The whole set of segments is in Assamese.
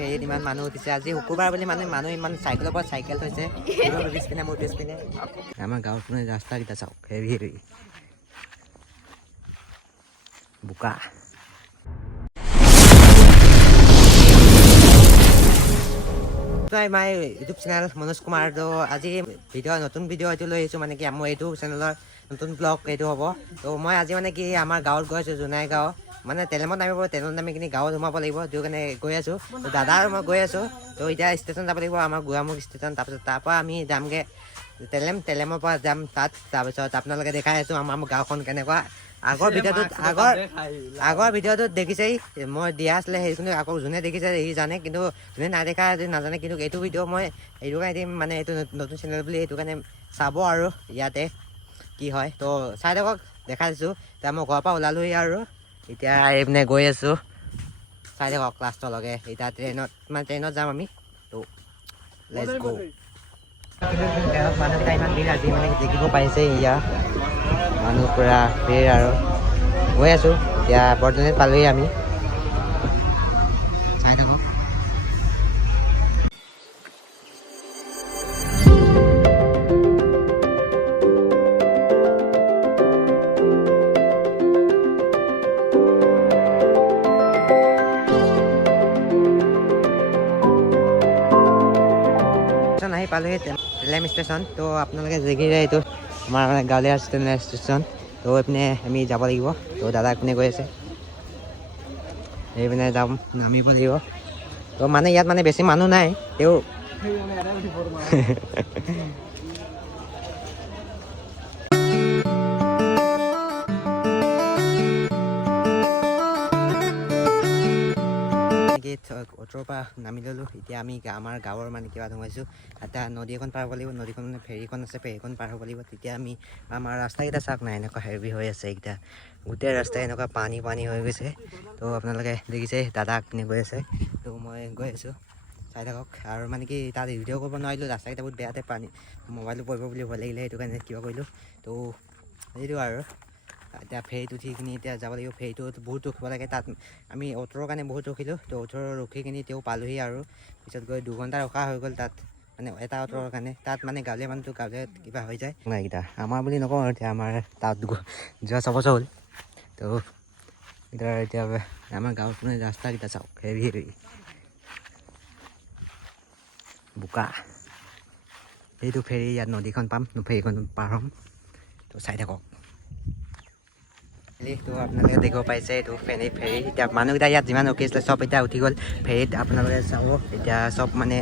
ফেৰীত ইমান মানুহ উঠিছে আজি শুকুৰবাৰ বুলি মানে মানুহ ইমান চাইকেলৰ পৰা চাইকেল থৈছে পিছপিনে মোৰ পিছপিনে আমাৰ গাঁৱত মানে ৰাস্তাকেইটা চাওক হেভি হেভি বোকা my YouTube channel Manoj Kumar তো আজি নতুন ভিডিঅ' এইটো লৈ আহিছোঁ মানে কি মোৰ এইটো চেনেলৰ নতুন ব্লগ এইটো হ'ব তো মই আজি মানে কি আমাৰ গাঁৱত গৈ আছোঁ জোনাই গাঁও মানে তেলেমত নামিব তেলেমত নামি কিনি গাঁৱত সোমাব লাগিব সেইটো কাৰণে গৈ আছোঁ তো দাদা আৰু মই গৈ আছোঁ তো এতিয়া ষ্টেচন যাব লাগিব আমাৰ গোৱামুখ ষ্টেচন তাৰপিছত তাৰপৰা আমি যামগৈ তেলেমৰ পৰা যাম তাত তাৰপিছত আপোনালোকে দেখাই আছোঁ আমাৰ গাঁওখন কেনেকুৱা আগৰ ভিডিঅ'টোত দেখিছেই মই দিয়া আছিলে সেইখিনি আকৌ যোনে দেখিছে সি জানে কিন্তু যোনে নাই দেখা নাজানে কিন্তু এইটো ভিডিঅ' মই এইটো কাৰণে দিম মানে এইটো নতুন চেনেল বুলি সেইটো কাৰণে চাব আৰু ইয়াতে কি হয় তো চাই থাকক দেখাই দিছোঁ এতিয়া মই ঘৰৰ পৰা ওলালোহি আৰু এতিয়া এইপিনে গৈ আছোঁ চাই থাকক লাষ্টলৈকে এতিয়া ট্ৰেইনত যাম আমি তো লেটছ গো মানুহকেইটা ইমান ভিৰ আজি মানে দেখিব পাৰিছে ইয়াৰ মানুহ পূৰা ভিৰ আৰু গৈ আছোঁ এতিয়া বৰ্তমানে পালোহি আমি চাই থাকোঁ আহি পালোহি তেলেম ষ্টেচন তো আপোনালোকে দেখিছে এইটো আমাৰ মানে গাঁৱলীয়া ষ্টেচন তো এইপিনে আমি যাব লাগিব তো দাদা এইপিনে গৈ আছে এইপিনে যাম নামিব লাগিব তো মানে ইয়াত মানে বেছি মানুহ নাই তেও অটৰ পৰা নামি ল'লোঁ এতিয়া আমি আমাৰ গাঁৱৰ মানে কিবা সোমাইছোঁ এটা নদী এখন পাৰ হ'ব লাগিব নদীখন মানে ফেৰীখন আছে ফেৰীখন পাৰ হ'ব লাগিব তেতিয়া আমি আমাৰ ৰাস্তাকেইটা চাওক নাই এনেকুৱা হেভি হৈ আছে এইকেইটা গোটেই ৰাস্তা এনেকুৱা পানী হৈ গৈছে তো আপোনালোকে দেখিছে দাদা পিনে গৈ আছে তো মই গৈ আছোঁ চাই থাকক আৰু মানে কি তাত ভিডিঅ' কৰিব নোৱাৰিলোঁ ৰাস্তাকেইটা বহুত বেয়াতে পানী মোবাইলটো পৰিব বুলি ভয় লাগিলে সেইটো কাৰণে কিবা কৰিলোঁ তো সেইটো আৰু এতিয়া ফেৰীত উঠি কিনি এতিয়া যাব লাগিব ফেৰীটোত বহুত ৰখিব লাগে তাত আমি অ'টৰ কাৰণে বহুত ৰখিলোঁ তো অ'টৰ ৰখি কিনি তেওঁ পালোহি আৰু পিছত গৈ 2 ঘণ্টা ৰখা হৈ গ'ল তাত মানে এটা অ'টৰ কাৰণে তাত মানে গাঁৱলীয়া মানুহটো গাঁৱলীয়া কিবা হৈ যায় এইকেইটা আমাৰ বুলি নকওঁ এতিয়া আমাৰ তাত যোৱা 6 বছৰ হ'ল তো এতিয়া আমাৰ গাঁৱত মানে ৰাস্তাকেইটা চাওক হেভি হেভি বোকা এইটো ফেৰী ইয়াত নদীখন পাম ফেৰীখন পাৰ হ'ম তো চাই থাকক তো আপোনালোকে দেখিব পাইছে এইটো ফেৰী এতিয়া মানুহকেইটা ইয়াত যিমান ৰখি আছিলে চব এতিয়া উঠি গ'ল ফেৰীত আপোনালোকে চাব এতিয়া চব মানে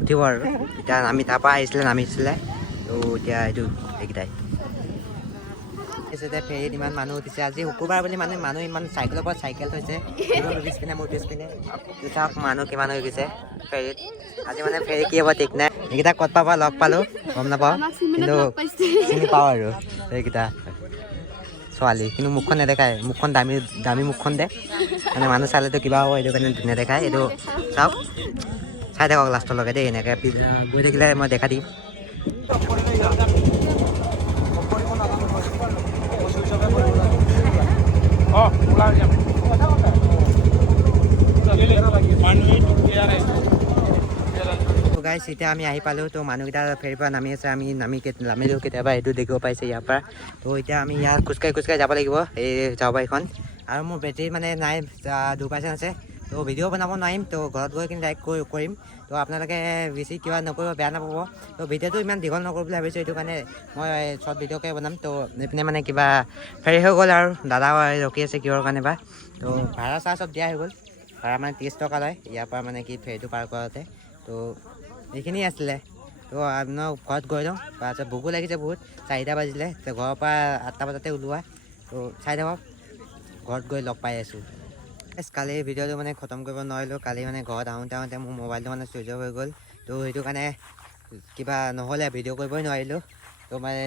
উঠিব আৰু এতিয়া আমি তাৰপৰা নামিছিলে তো এতিয়া এইটো এইকেইটাই এতিয়া ফেৰীত ইমান মানুহ উঠিছে আজি শুকুৰবাৰ বুলি মানে মানুহ ইমান চাইকেলৰ পৰা চাইকেল থৈছে পিছপিনে মোৰ পিছপিনে চাওক মানুহ কিমান হৈ গৈছে ফেৰীত আজি মানে ফেৰী কি হ'ব ঠিক নাই এইকেইটা ক'ত পাবা লগ পালোঁ গম নাপাওঁ কিন্তু চিনি পাওঁ আৰু এইকেইটা ছোৱালী কিন্তু মুখখন নেদেখায় মুখখন দামী মুখখন দে মানে মানুহ চালেতো কিবা হ'ব সেইটো কাৰণে নেদেখায় এইটো চাওক চাই থাকক লাষ্টলৈকে দেই এনেকৈ গৈ থাকিলে মই দেখা দিম গাইছ এতিয়া আমি আহি পালোঁ তো মানুহকেইটা ফেৰীৰ পৰা নামি আছে আমি নামিলোঁ কেতিয়াবা এইটো দেখিব পাইছে ইয়াৰ পৰা তো এতিয়া আমি ইয়াত খোজকাঢ়ি যাব লাগিব এই যাওবাৰীখন আৰু মোৰ বেটেৰী মানে নাই 2% আছে তো ভিডিঅ' বনাব নোৱাৰিম তো ঘৰত গৈ কিনি ডাইৰেক্ট কৰিম তো আপোনালোকে বেছি কিবা নকৰিব বেয়া নাপাব তো ভিডিঅ'টো ইমান দীঘল নকৰোঁ বুলি ভাবিছোঁ সেইটো কাৰণে মই শ্বৰ্ট ভিডিঅ'কে বনাম তো এইপিনে মানে কিবা ফেৰী হৈ গ'ল আৰু দাদা ৰখি আছে কিহৰ কাৰণে বা তো ভাড়া চাৰা চব দিয়া হৈ গ'ল ভাড়া মানে 30 টকা লয় ইয়াৰ পৰা মানে কি ফেৰীটো পাৰ কৰাতে তো এইখিনি আছিলে তো আপোনাৰ ঘৰত গৈ লওঁ তাৰপিছত ভোকো লাগিছে বহুত 4টা বাজিলে তো ঘৰৰ পৰা 8টা বজাতে ওলোৱা তো চাই থাকক ঘৰত গৈ লগ পাই আছোঁ কালি ভিডিঅ'টো মানে খতম কৰিব নোৱাৰিলোঁ কালি মানে ঘৰত আহোঁতে মোৰ মোবাইলটো মানে চুইচ অফ হৈ গ'ল তো সেইটো কাৰণে কিবা নহ'লে ভিডিঅ' কৰিবই নোৱাৰিলোঁ তো মানে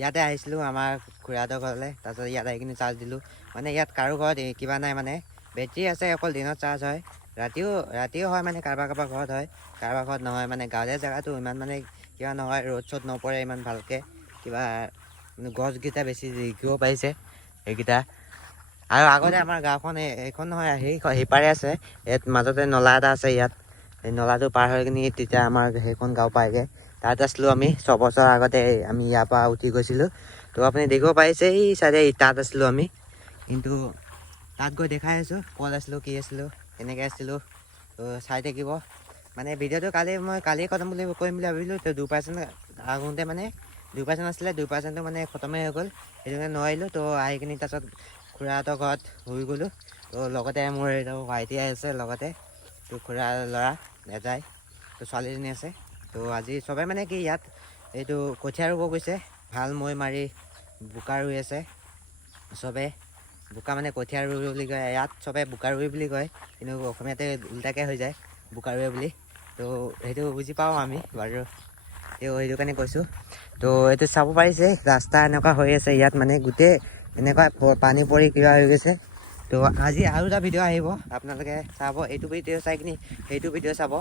ইয়াতে আহিছিলোঁ আমাৰ খুৰাহঁতৰ ঘৰলৈ তাৰপিছত ইয়াত আহি কিনি চাৰ্জ দিলোঁ মানে ইয়াত কাৰো ঘৰত কিবা নাই মানে বেটেৰী আছে অকল দিনত চাৰ্জ হয় ৰাতিও হয় মানে কাৰোবাৰ ঘৰত হয় কাৰোবাৰ ঘৰত নহয় মানে গাঁৱলীয়া জেগাটো ইমান মানে কিবা নহয় ৰ'দ চ'দ নপৰে ইমান ভালকৈ কিবা গছকেইটা বেছি দেখিব পাৰিছে সেইকেইটা আৰু আগতে আমাৰ গাঁওখন এইখন নহয় সিপাৰে আছে ইয়াত মাজতে নলা এটা আছে ইয়াত এই নলাটো পাৰ হৈ কিনি তেতিয়া আমাৰ সেইখন গাঁও পায়গৈ তাত আছিলোঁ আমি 6 বছৰ আগতে আমি ইয়াৰ পৰা উঠি গৈছিলোঁ তো আপুনি দেখিব পাৰিছে এই চাইডে তাত আছিলোঁ আমি কিন্তু তাত গৈ দেখাই আছোঁ ক'ত আছিলোঁ কি আছিলোঁ কেনেকৈ আছিলোঁ তো চাই থাকিব মানে ভিডিঅ'টো কালি খতম কৰিম বুলি ভাবিলোঁ তো 2% আহোঁতে মানে 2% আছিলে 2%টো মানে খতমেই হৈ গ'ল সেইটো কাৰণে নোৱাৰিলোঁ তো আহি কিনি তাৰপিছত খুৰাহঁতৰ ঘৰত শুই গ'লোঁ তো লগতে মোৰ এইটো ভাইটি আছে লগতে তো খুৰাৰ ল'ৰা এটাই তো ছোৱালীজনী আছে তো আজি চবে মানে কি ইয়াত এইটো কঠীয়া ৰুব গৈছে ভাল মৈ মাৰি বোকা ৰুই আছে চবে বোকা মানে কঠীয়া ৰুই বুলি কয় ইয়াত চবে বোকা ৰুই বুলি কয় কিন্তু অসমীয়াতে উল্টাকৈ হৈ যায় বোকা ৰুৱে বুলি তো সেইটো বুজি পাওঁ আমি বাৰু তেওঁ সেইটো কাৰণে কৈছোঁ তো এইটো চাব পাৰিছে ৰাস্তা এনেকুৱা হৈ আছে ইয়াত মানে গোটেই এনেকুৱা পানী পৰি কিবা হৈ গৈছে তো আজি আৰু এটা ভিডিঅ' আহিব আপোনালোকে চাব এইটো ভিডিঅ' চাই কিনি সেইটো ভিডিঅ' চাব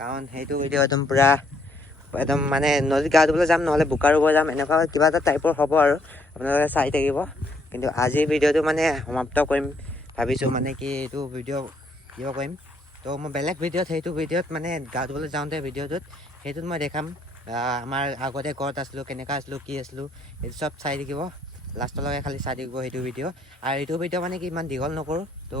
কাৰণ সেইটো ভিডিঅ' একদম পূৰা একদম মানে নদীত গা ধুবলৈ যাম নহ'লে বোকা ৰুব যাম এনেকুৱা কিবা এটা টাইপৰ হ'ব আৰু আপোনালোকে চাই থাকিব কিন্তু আজিৰ ভিডিঅ'টো মানে সমাপ্ত কৰিম ভাবিছোঁ মানে কি এইটো ভিডিঅ' কিয় কৰিম তো মই বেলেগ ভিডিঅ'ত সেইটো ভিডিঅ'ত মানে গা ধুবলৈ যাওঁতে ভিডিঅ'টোত সেইটোত মই দেখাম আমাৰ আগতে ক'ত আছিলোঁ কেনেকুৱা আছিলোঁ কি আছিলোঁ সেইটো চব চাই থাকিব লাষ্টলৈকে খালি চাই থাকিব সেইটো ভিডিঅ' আৰু এইটো ভিডিঅ' মানে কি ইমান দীঘল নকৰোঁ তো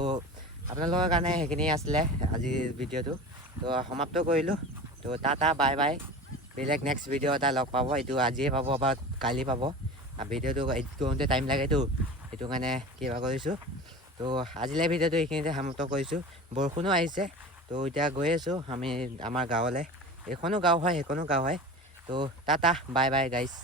আপোনালোকৰ কাৰণে সেইখিনি আছিলে আজিৰ ভিডিঅ'টো তো সমাপ্ত কৰিলোঁ তো টাটা বাই বাই বেলেগ নেক্সট ভিডিঅ' এটা লগ পাব এইটো আজিয়ে পাব বা কালি পাব ভিডিঅ'টো এডিট কৰোঁতে টাইম লাগেতো সেইটো কাৰণে কিবা কৰিছোঁ তো আজিলৈ ভিডিঅ'টো এইখিনিতে সমাপ্ত কৰিছোঁ বৰষুণো আহিছে তো এতিয়া গৈ আছোঁ আমি আমাৰ গাঁৱলৈ এইখনো গাঁও হয় সেইখনো গাঁও হয় তো টাটা বাই বাই গাইছ